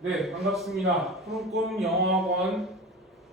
네, 반갑습니다. 푸른꿈 영어학원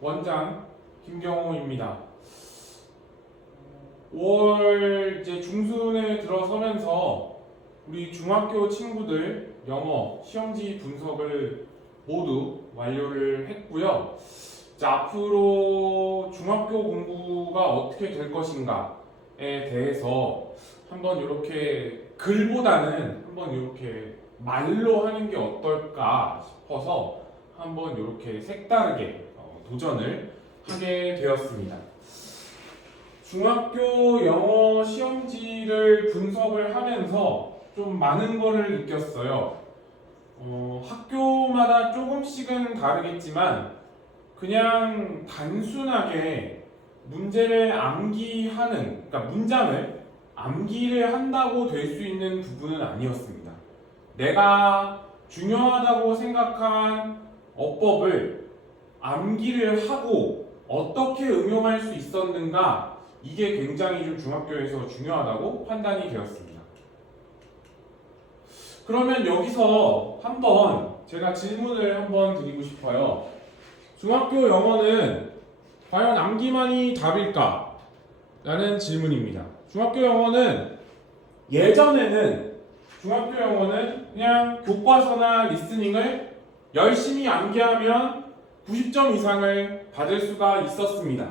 원장 김경호입니다. 5월 이제 중순에 들어서면서 우리 중학교 친구들 영어 시험지 분석을 모두 완료를 했고요. 자, 앞으로 중학교 공부가 어떻게 될 것인가에 대해서 한번 이렇게 글보다는 한번 이렇게 말로 하는 게 어떨까 싶어서 한번 이렇게 색다르게 도전을 하게 되었습니다. 중학교 영어 시험지를 분석을 하면서 좀 많은 거를 느꼈어요. 학교마다 조금씩은 다르겠지만 그냥 단순하게 문제를 암기하는, 그러니까 문장을 암기를 한다고 될 수 있는 부분은 아니었습니다. 내가 중요하다고 생각한 어법을 암기를 하고 어떻게 응용할 수 있었는가, 이게 굉장히 좀 중학교에서 중요하다고 판단이 되었습니다. 그러면 여기서 한번 제가 질문을 한번 드리고 싶어요. 중학교 영어는 과연 암기만이 답일까? 라는 질문입니다. 중학교 영어는 예전에는 중학교 영어는 그냥 교과서나 리스닝을 열심히 암기하면 90점 이상을 받을 수가 있었습니다.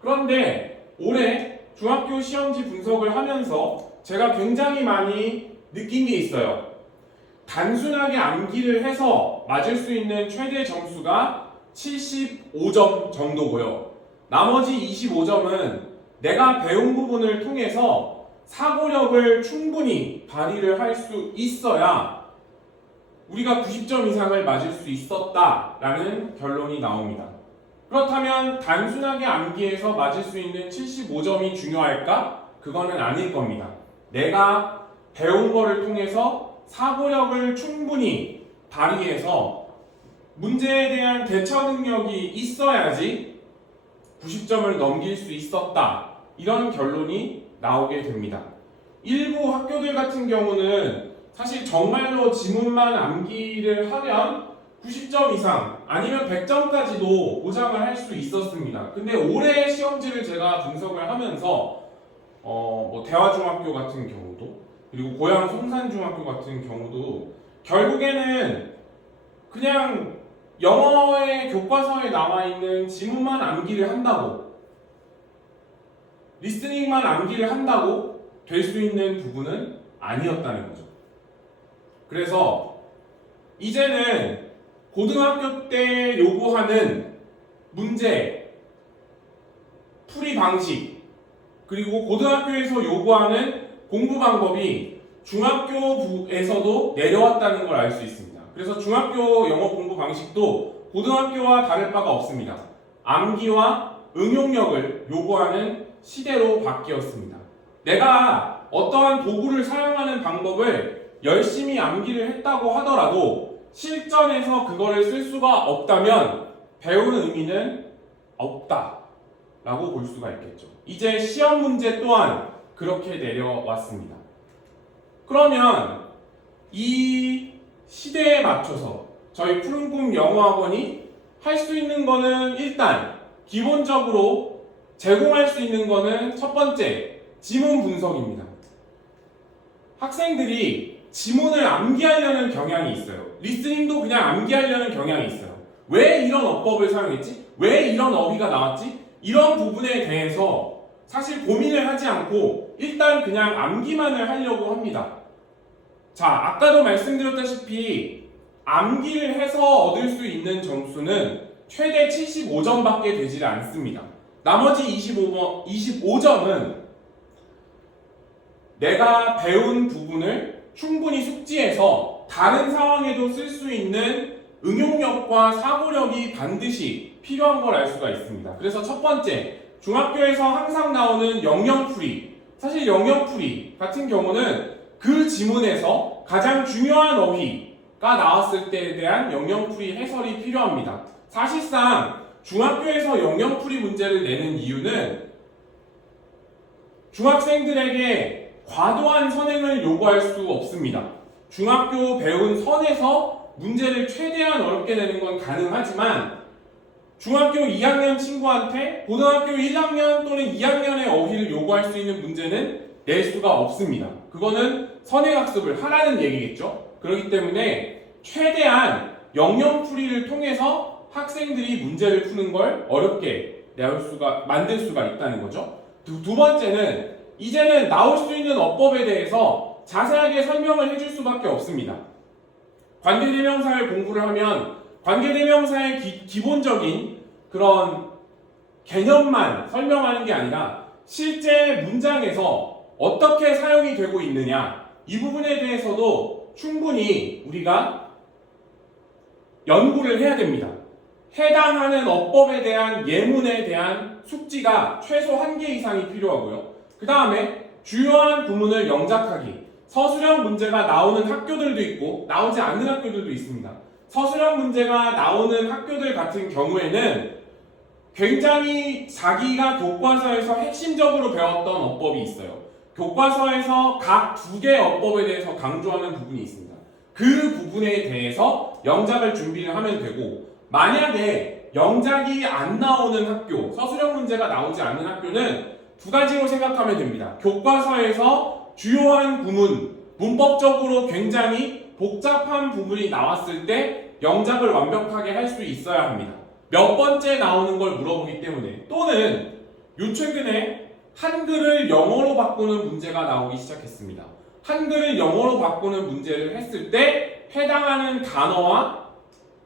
그런데 올해 중학교 시험지 분석을 하면서 제가 굉장히 많이 느낀 게 있어요. 단순하게 암기를 해서 맞을 수 있는 최대 점수가 75점 정도고요. 나머지 25점은 내가 배운 부분을 통해서 사고력을 충분히 발휘를 할 수 있어야 우리가 90점 이상을 맞을 수 있었다라는 결론이 나옵니다. 그렇다면 단순하게 암기해서 맞을 수 있는 75점이 중요할까? 그거는 아닐 겁니다. 내가 배운 거를 통해서 사고력을 충분히 발휘해서 문제에 대한 대처 능력이 있어야지 90점을 넘길 수 있었다. 이런 결론이 나오게 됩니다. 일부 학교들 같은 경우는 사실 정말로 지문만 암기를 하면 90점 이상 아니면 100점까지도 보장을 할 수 있었습니다. 근데 올해 시험지를 제가 분석을 하면서 대화중학교 같은 경우도 그리고 고양 송산중학교 같은 경우도 결국에는 그냥 영어의 교과서에 나와 있는 지문만 암기를 한다고 리스닝만 암기를 한다고 될 수 있는 부분은 아니었다는 거죠. 그래서 이제는 고등학교 때 요구하는 문제, 풀이 방식, 그리고 고등학교에서 요구하는 공부 방법이 중학교에서도 내려왔다는 걸 알 수 있습니다. 그래서 중학교 영어 공부 방식도 고등학교와 다를 바가 없습니다. 암기와 응용력을 요구하는 시대로 바뀌었습니다. 내가 어떠한 도구를 사용하는 방법을 열심히 암기를 했다고 하더라도 실전에서 그거를 쓸 수가 없다면 배운 의미는 없다라고 볼 수가 있겠죠. 이제 시험 문제 또한 그렇게 내려왔습니다. 그러면 이 시대에 맞춰서 저희 푸른꿈 영어학원이 할 수 있는 거는 일단 기본적으로 제공할 수 있는 거는 첫 번째, 지문 분석입니다. 학생들이 지문을 암기하려는 경향이 있어요. 리스닝도 그냥 암기하려는 경향이 있어요. 왜 이런 어법을 사용했지? 왜 이런 어휘가 나왔지? 이런 부분에 대해서 사실 고민을 하지 않고 일단 그냥 암기만을 하려고 합니다. 자, 아까도 말씀드렸다시피 암기를 해서 얻을 수 있는 점수는 최대 75점밖에 되지 않습니다. 나머지 25점은 내가 배운 부분을 충분히 숙지해서 다른 상황에도 쓸 수 있는 응용력과 사고력이 반드시 필요한 걸 알 수가 있습니다. 그래서 첫 번째, 중학교에서 항상 나오는 영영풀이, 사실 영영풀이 같은 경우는 그 지문에서 가장 중요한 어휘가 나왔을 때에 대한 영영풀이 해설이 필요합니다. 사실상 중학교에서 영영풀이 문제를 내는 이유는 중학생들에게 과도한 선행을 요구할 수 없습니다. 중학교 배운 선에서 문제를 최대한 어렵게 내는 건 가능하지만 중학교 2학년 친구한테 고등학교 1학년 또는 2학년의 어휘를 요구할 수 있는 문제는 낼 수가 없습니다. 그거는 선행학습을 하라는 얘기겠죠. 그렇기 때문에 최대한 영영풀이를 통해서 학생들이 문제를 푸는 걸 어렵게 만들 수가 있다는 거죠. 두 번째는 이제는 나올 수 있는 어법에 대해서 자세하게 설명을 해줄 수밖에 없습니다. 관계대명사를 공부를 하면 관계대명사의 기본적인 그런 개념만 설명하는 게 아니라 실제 문장에서 어떻게 사용이 되고 있느냐, 이 부분에 대해서도 충분히 우리가 연구를 해야 됩니다. 해당하는 어법에 대한 예문에 대한 숙지가 최소 1개 이상이 필요하고요. 그 다음에 주요한 구문을 영작하기. 서술형 문제가 나오는 학교들도 있고 나오지 않는 학교들도 있습니다. 서술형 문제가 나오는 학교들 같은 경우에는 굉장히 자기가 교과서에서 핵심적으로 배웠던 어법이 있어요. 교과서에서 각 2개 어법에 대해서 강조하는 부분이 있습니다. 그 부분에 대해서 영작을 준비를 하면 되고, 만약에 영작이 안 나오는 학교, 서술형 문제가 나오지 않는 학교는 2가지로 생각하면 됩니다. 교과서에서 주요한 구문, 문법적으로 굉장히 복잡한 부분이 나왔을 때 영작을 완벽하게 할 수 있어야 합니다. 몇 번째 나오는 걸 물어보기 때문에, 또는 요 최근에 한글을 영어로 바꾸는 문제가 나오기 시작했습니다. 한글을 영어로 바꾸는 문제를 했을 때 해당하는 단어와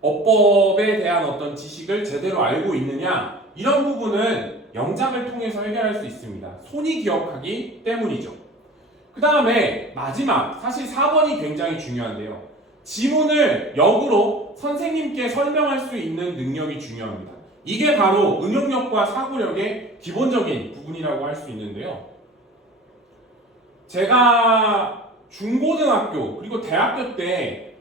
어법에 대한 어떤 지식을 제대로 알고 있느냐, 이런 부분은 영작을 통해서 해결할 수 있습니다. 손이 기억하기 때문이죠. 그 다음에 마지막, 사실 4번이 굉장히 중요한데요. 지문을 역으로 선생님께 설명할 수 있는 능력이 중요합니다. 이게 바로 응용력과 사고력의 기본적인 부분이라고 할 수 있는데요. 제가 중고등학교 그리고 대학교 때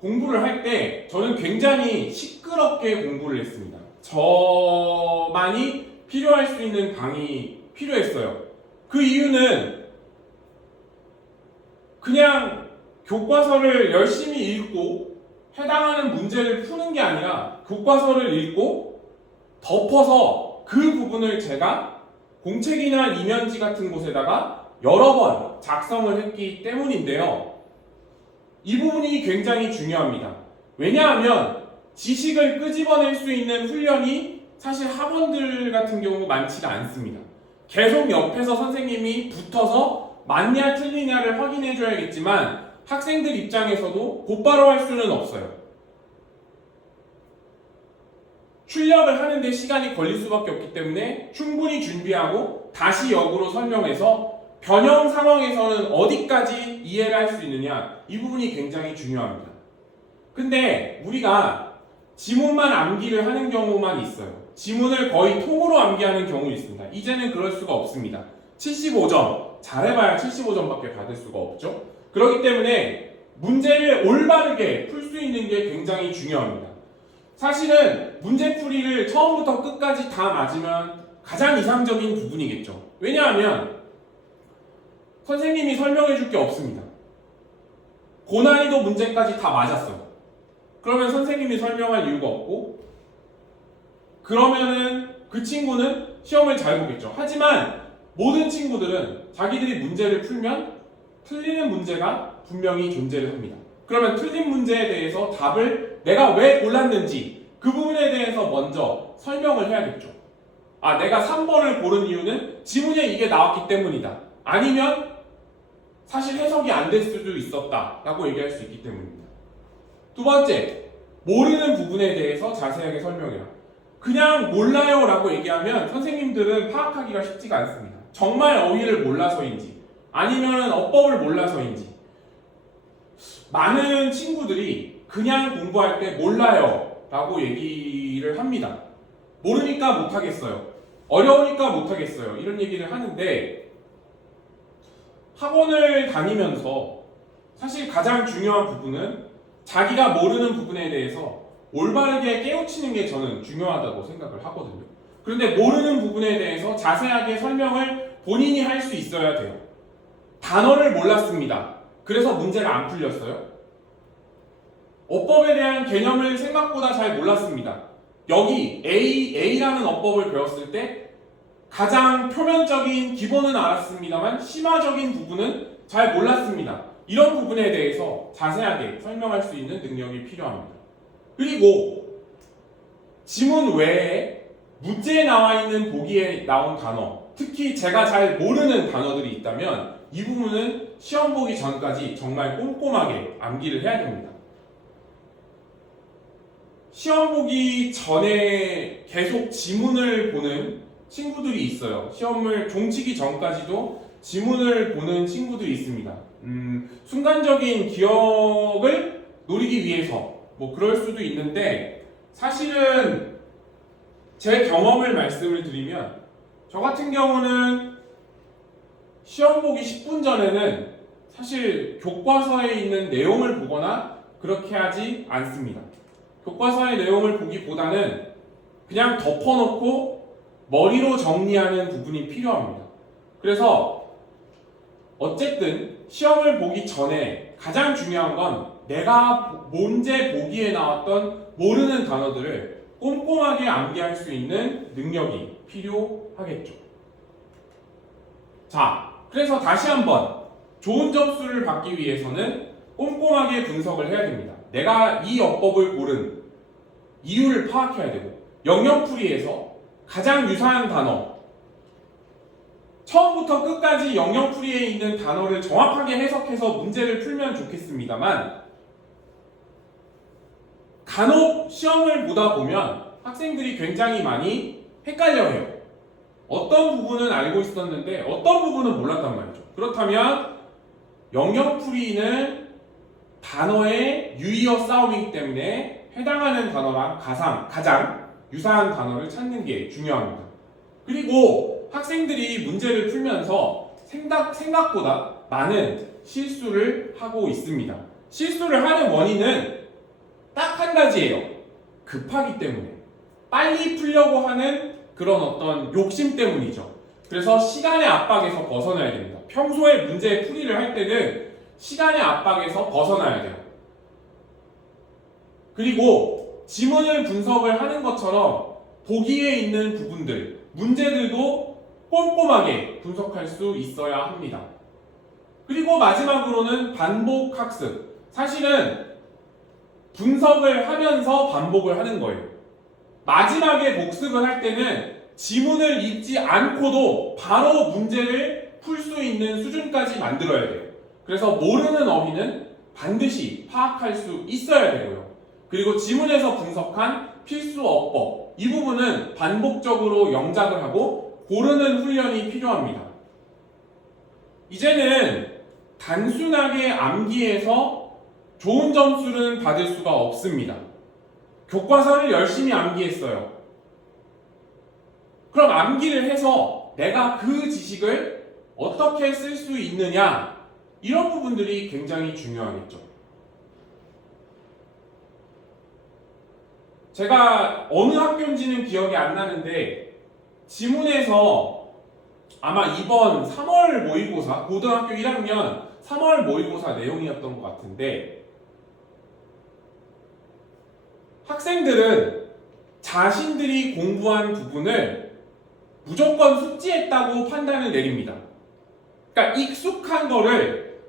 공부를 할 때 저는 굉장히 시끄럽게 공부를 했습니다. 저만이 필요할 수 있는 방이 필요했어요. 그 이유는 그냥 교과서를 열심히 읽고 해당하는 문제를 푸는 게 아니라 교과서를 읽고 덮어서 그 부분을 제가 공책이나 이면지 같은 곳에다가 여러 번 작성을 했기 때문인데요. 이 부분이 굉장히 중요합니다. 왜냐하면 지식을 끄집어낼 수 있는 훈련이 사실 학원들 같은 경우 많지가 않습니다. 계속 옆에서 선생님이 붙어서 맞냐 틀리냐를 확인해 줘야겠지만 학생들 입장에서도 곧바로 할 수는 없어요. 출력을 하는데 시간이 걸릴 수밖에 없기 때문에 충분히 준비하고 다시 역으로 설명해서 변형 상황에서는 어디까지 이해를 할 수 있느냐, 이 부분이 굉장히 중요합니다. 근데 우리가 지문만 암기를 하는 경우만 있어요. 지문을 거의 통으로 암기하는 경우 있습니다. 이제는 그럴 수가 없습니다. 75점, 잘해봐야 75점밖에 받을 수가 없죠. 그렇기 때문에 문제를 올바르게 풀 수 있는 게 굉장히 중요합니다. 사실은 문제풀이를 처음부터 끝까지 다 맞으면 가장 이상적인 부분이겠죠. 왜냐하면 선생님이 설명해 줄 게 없습니다. 고난이도 문제까지 다 맞았어요. 그러면 선생님이 설명할 이유가 없고, 그러면은 그 친구는 시험을 잘 보겠죠. 하지만 모든 친구들은 자기들이 문제를 풀면 틀리는 문제가 분명히 존재를 합니다. 그러면 틀린 문제에 대해서 답을 내가 왜 골랐는지 그 부분에 대해서 먼저 설명을 해야겠죠. 아, 내가 3번을 고른 이유는 지문에 이게 나왔기 때문이다. 아니면 사실 해석이 안 될 수도 있었다 라고 얘기할 수 있기 때문입니다. 두 번째, 모르는 부분에 대해서 자세하게 설명해라. 그냥 몰라요 라고 얘기하면 선생님들은 파악하기가 쉽지가 않습니다. 정말 어휘를 몰라서인지 아니면 어법을 몰라서인지, 많은 친구들이 그냥 공부할 때 몰라요 라고 얘기를 합니다. 모르니까 못하겠어요, 어려우니까 못하겠어요, 이런 얘기를 하는데, 학원을 다니면서 사실 가장 중요한 부분은 자기가 모르는 부분에 대해서 올바르게 깨우치는 게 저는 중요하다고 생각을 하거든요. 그런데 모르는 부분에 대해서 자세하게 설명을 본인이 할 수 있어야 돼요. 단어를 몰랐습니다. 그래서 문제가 안 풀렸어요? 어법에 대한 개념을 생각보다 잘 몰랐습니다. 여기 A라는 어법을 배웠을 때 가장 표면적인 기본은 알았습니다만 심화적인 부분은 잘 몰랐습니다. 이런 부분에 대해서 자세하게 설명할 수 있는 능력이 필요합니다. 그리고 지문 외에 문제에 나와 있는 보기에 나온 단어, 특히 제가 잘 모르는 단어들이 있다면 이 부분은 시험 보기 전까지 정말 꼼꼼하게 암기를 해야 됩니다. 시험 보기 전에 계속 지문을 보는 친구들이 있어요. 시험을 종치기 전까지도 지문을 보는 친구들이 있습니다. 순간적인 기억을 노리기 위해서 뭐 그럴 수도 있는데 사실은 제 경험을 말씀을 드리면 저 같은 경우는 시험 보기 10분 전에는 사실 교과서에 있는 내용을 보거나 그렇게 하지 않습니다. 교과서의 내용을 보기보다는 그냥 덮어놓고 머리로 정리하는 부분이 필요합니다. 그래서 어쨌든 시험을 보기 전에 가장 중요한 건 내가 문제 보기에 나왔던 모르는 단어들을 꼼꼼하게 암기할 수 있는 능력이 필요하겠죠. 자, 그래서 다시 한번 좋은 점수를 받기 위해서는 꼼꼼하게 분석을 해야 됩니다. 내가 이 어법을 고른 이유를 파악해야 되고 영역풀이에서 가장 유사한 단어 처음부터 끝까지 영역풀이에 있는 단어를 정확하게 해석해서 문제를 풀면 좋겠습니다만 간혹 시험을 보다 보면 학생들이 굉장히 많이 헷갈려해요. 어떤 부분은 알고 있었는데 어떤 부분은 몰랐단 말이죠. 그렇다면 영역풀이는 단어의 유의어 싸움이기 때문에 해당하는 단어랑 가장 유사한 단어를 찾는 게 중요합니다. 그리고 학생들이 문제를 풀면서 생각보다 많은 실수를 하고 있습니다. 실수를 하는 원인은 딱 한 가지예요. 급하기 때문에. 빨리 풀려고 하는 그런 어떤 욕심 때문이죠. 그래서 시간의 압박에서 벗어나야 됩니다. 평소에 문제 풀이를 할 때는 시간의 압박에서 벗어나야 돼요. 그리고 지문을 분석을 하는 것처럼 보기에 있는 부분들, 문제들도 꼼꼼하게 분석할 수 있어야 합니다. 그리고 마지막으로는 반복 학습. 사실은 분석을 하면서 반복을 하는 거예요. 마지막에 복습을 할 때는 지문을 읽지 않고도 바로 문제를 풀 수 있는 수준까지 만들어야 돼요. 그래서 모르는 어휘는 반드시 파악할 수 있어야 되고요. 그리고 지문에서 분석한 필수 어법, 이 부분은 반복적으로 영작을 하고 고르는 훈련이 필요합니다. 이제는 단순하게 암기해서 좋은 점수는 받을 수가 없습니다. 교과서를 열심히 암기했어요. 그럼 암기를 해서 내가 그 지식을 어떻게 쓸 수 있느냐, 이런 부분들이 굉장히 중요하겠죠. 제가 어느 학교인지는 기억이 안 나는데 지문에서 아마 이번 3월 모의고사, 고등학교 1학년 3월 모의고사 내용이었던 것 같은데 학생들은 자신들이 공부한 부분을 무조건 숙지했다고 판단을 내립니다. 그러니까 익숙한 거를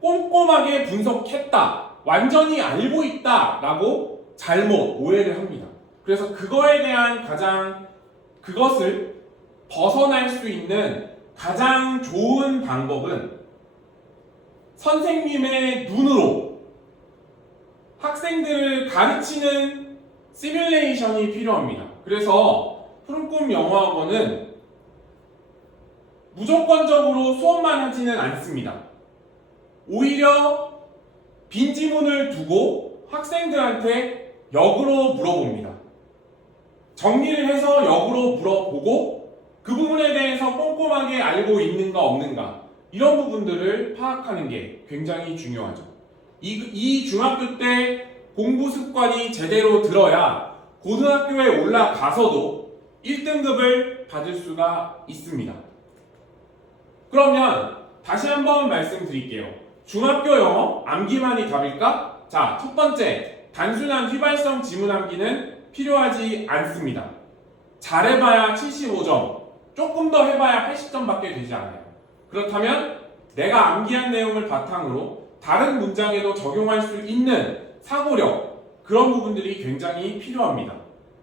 꼼꼼하게 분석했다, 완전히 알고 있다 라고 잘못 오해를 합니다. 그래서 그거에 대한 그것을 벗어날 수 있는 가장 좋은 방법은 선생님의 눈으로 학생들을 가르치는 시뮬레이션이 필요합니다. 그래서 푸른꿈 영어학원은 무조건적으로 수업만 하지는 않습니다. 오히려 빈 지문을 두고 학생들한테 역으로 물어봅니다. 정리를 해서 역으로 물어보고 그 부분에 대해서 꼼꼼하게 알고 있는가 없는가, 이런 부분들을 파악하는 게 굉장히 중요하죠. 이 중학교 때 공부 습관이 제대로 들어야 고등학교에 올라가서도 1등급을 받을 수가 있습니다. 그러면 다시 한번 말씀드릴게요. 중학교 영어 암기만이 답일까? 자, 첫 번째, 단순한 휘발성 지문 암기는 필요하지 않습니다. 잘해봐야 75점, 조금 더 해봐야 80점밖에 되지 않아요. 그렇다면 내가 암기한 내용을 바탕으로 다른 문장에도 적용할 수 있는 사고력, 그런 부분들이 굉장히 필요합니다.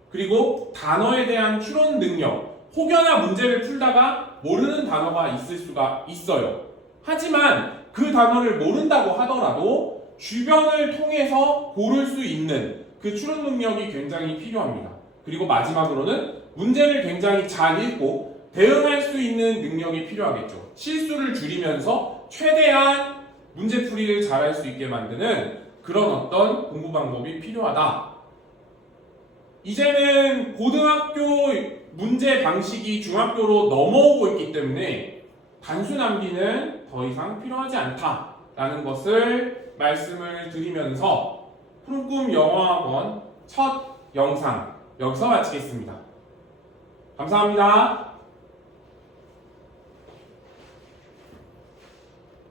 그리고 단어에 대한 추론 능력, 혹여나 문제를 풀다가 모르는 단어가 있을 수가 있어요. 하지만 그 단어를 모른다고 하더라도 주변을 통해서 고를 수 있는 그 추론 능력이 굉장히 필요합니다. 그리고 마지막으로는 문제를 굉장히 잘 읽고 대응할 수 있는 능력이 필요하겠죠. 실수를 줄이면서 최대한 문제풀이를 잘할 수 있게 만드는 그런 어떤 공부 방법이 필요하다. 이제는 고등학교 문제 방식이 중학교로 넘어오고 있기 때문에 단순 암기는 더 이상 필요하지 않다라는 것을 말씀을 드리면서 푸른 꿈 영어학원 첫 영상 여기서 마치겠습니다. 감사합니다.